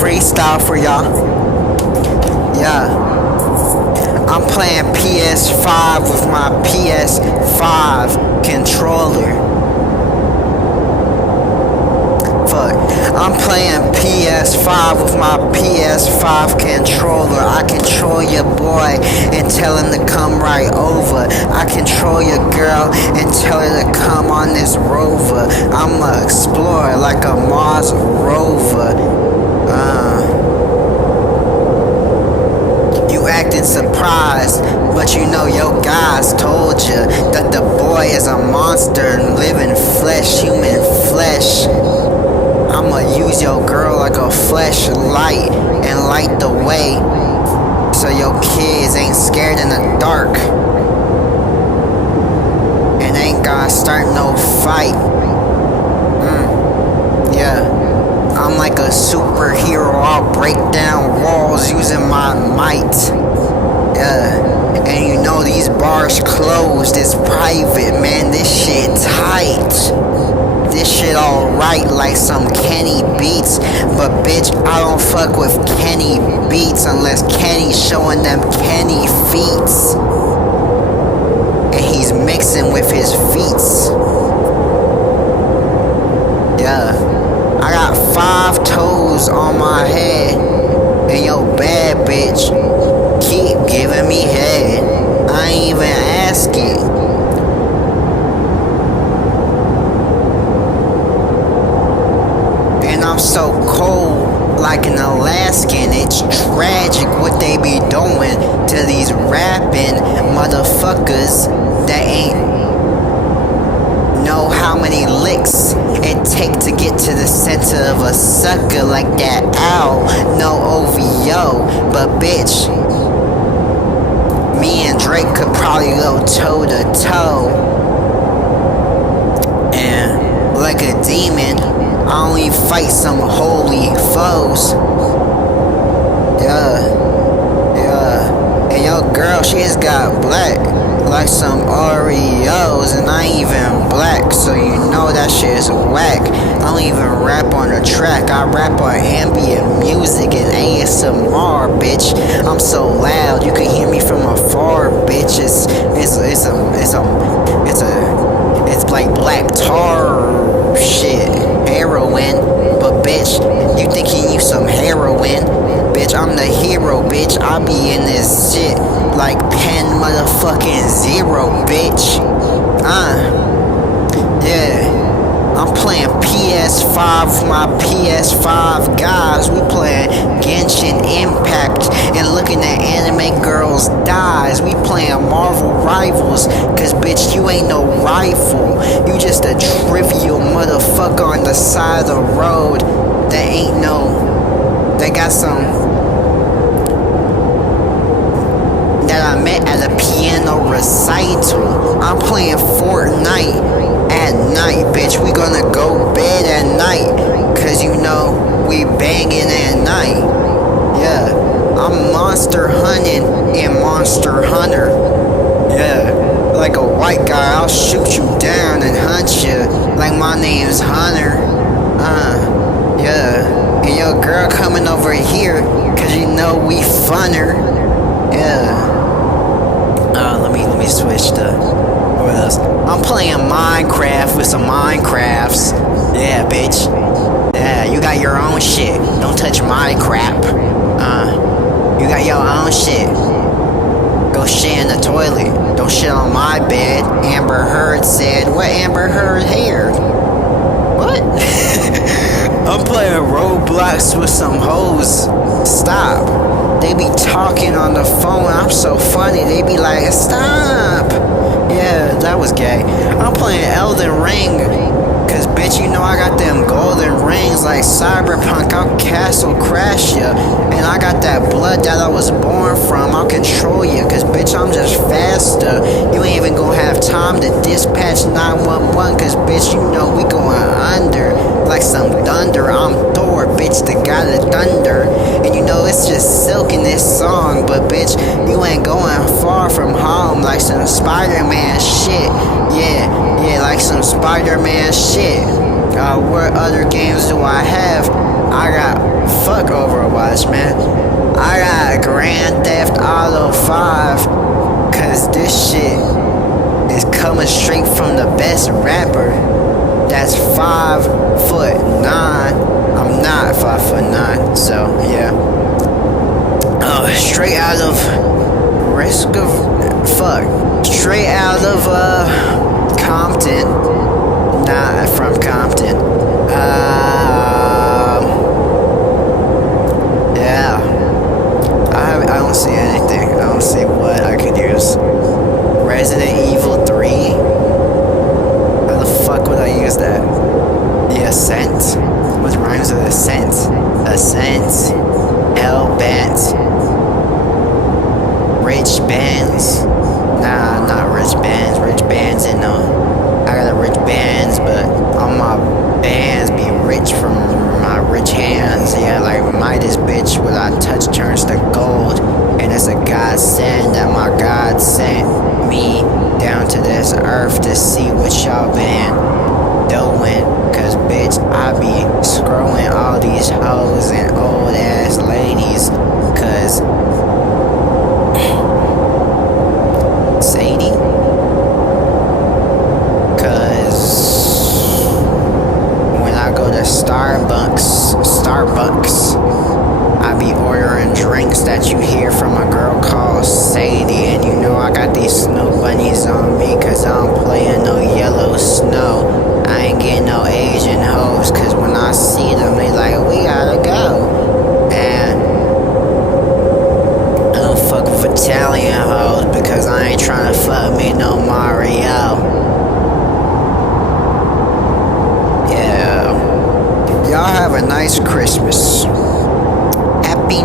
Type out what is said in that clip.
freestyle for y'all. Yeah, I'm playing PS5 with my PS5 controller. Fuck, I'm playing PS5 with my PS5 controller. I control your boy and tell him to come right over. I control your girl and tell her to come on this rover. I'ma explore like a Mars rover. You acting surprised, but you know your guys told you that the boy is a monster, living flesh, human flesh. I'ma use your girl like a flashlight and light the way, so your kids ain't scared in the dark and ain't gonna start no fight. Yeah, I'm like a superhero. I'll break down walls using my might. Yeah, and you know these bars closed. It's private, man. This shit tight. This shit alright like some Kenny Beats. But bitch, I don't fuck with Kenny Beats unless Kenny's showing them Kenny feats. And he's mixing with his feets. Yeah, I got 5 toes on my head. And yo bad bitch keep giving me head. I ain't even asking. I'm so cold like an Alaskan. It's tragic what they be doing to these rapping motherfuckers that ain't know how many licks it take to get to the center of a sucker like that owl. No OVO, but bitch, me and Drake could probably go toe to toe. And like a demon, I only fight some holy foes. Yeah. And your girl, she just got black like some Oreos, and I ain't even black, so you know that shit is whack. I don't even rap on the track. I rap on ambient music and ASMR, bitch. I'm so loud, you can hear me from afar, bitch. It's like black tar shit. Heroin, but bitch, you think you use some heroin? Bitch, I'm the hero, bitch. I be in this shit like pen motherfucking zero, bitch. Yeah, I'm playing PS5 with my PS5 guys. We playing Genshin Impact and looking at anime girls' thighs. We playing Marvel Rivals, cause bitch, you ain't no rival. You just a trivial motherfucker on the side of the road that ain't no, that got some, that I met at a piano recital. I'm playing Fortnite at night, bitch. We gonna go bed at night, cause you know we banging at night. Yeah, I'm monster hunting in Monster Hunter. Yeah, like a white guy, I'll shoot you down and hunt you like my name's Hunter. Yeah, and your girl coming over here, cause you know we funner. Yeah. Let me switch to what else? I'm playing Minecraft with some Minecrafts. Yeah, bitch. Yeah, you got your own shit. Don't touch my crap. You got your own shit. Go shit in the toilet. Don't shit on my bed. Amber Heard said. What Amber Heard hair? What? I'm playing Roblox with some hoes. Stop. They be talking on the phone. I'm so funny. They be like, stop. Yeah, that was gay. I'm playing Elden Ring, cause bitch, you know I got them golden rings like Cyberpunk. I'll castle crash ya, and I got that blood that I was born from. I'll control ya, cause bitch, I'm just faster. You ain't even gonna have time to dispatch 911, cause bitch, you know we going under like some thunder. I'm Thor, bitch, the god of thunder. And you know it's just silk in this song, but bitch, you ain't going far from home like some Spider-Man shit. Yeah, like some Spider-Man shit. What other games do I have? I got fuck Overwatch, man. I got Grand Theft Auto 5, cause this shit is coming straight from the best rapper. That's 5'9". I'm not 5'9", so yeah. Straight out of straight out of Compton. Not from Compton. Yeah. I don't see anything. I don't see what I could use. Resident Evil 3? How the fuck would I use that? The Ascent? What rhymes with Ascent? Ascent. Hellbent. Rich Bands? Nah, not Rich Bands. Rich Bands and I got a Rich Bands, but all my bands be rich from my rich hands. Yeah, like Midas, bitch, what I touch turns to gold. And it's a godsend that my God sent me down to this earth to see what y'all been doing. Cause bitch, I be scrolling all these hoes and old ass ladies. Cause Sadie? Cause when I go to Starbucks, I be ordering drinks that you hear from a girl called Sadie. And you know I got these snow bunnies on me, cause I don't play in no yellow snow. I ain't getting no Asian hoes, cause when I see them, they like, we gotta go. And I don't fuck with Italian hoes, because I ain't trying to fuck me no Mario. Yeah. Y'all have a nice Christmas. Happy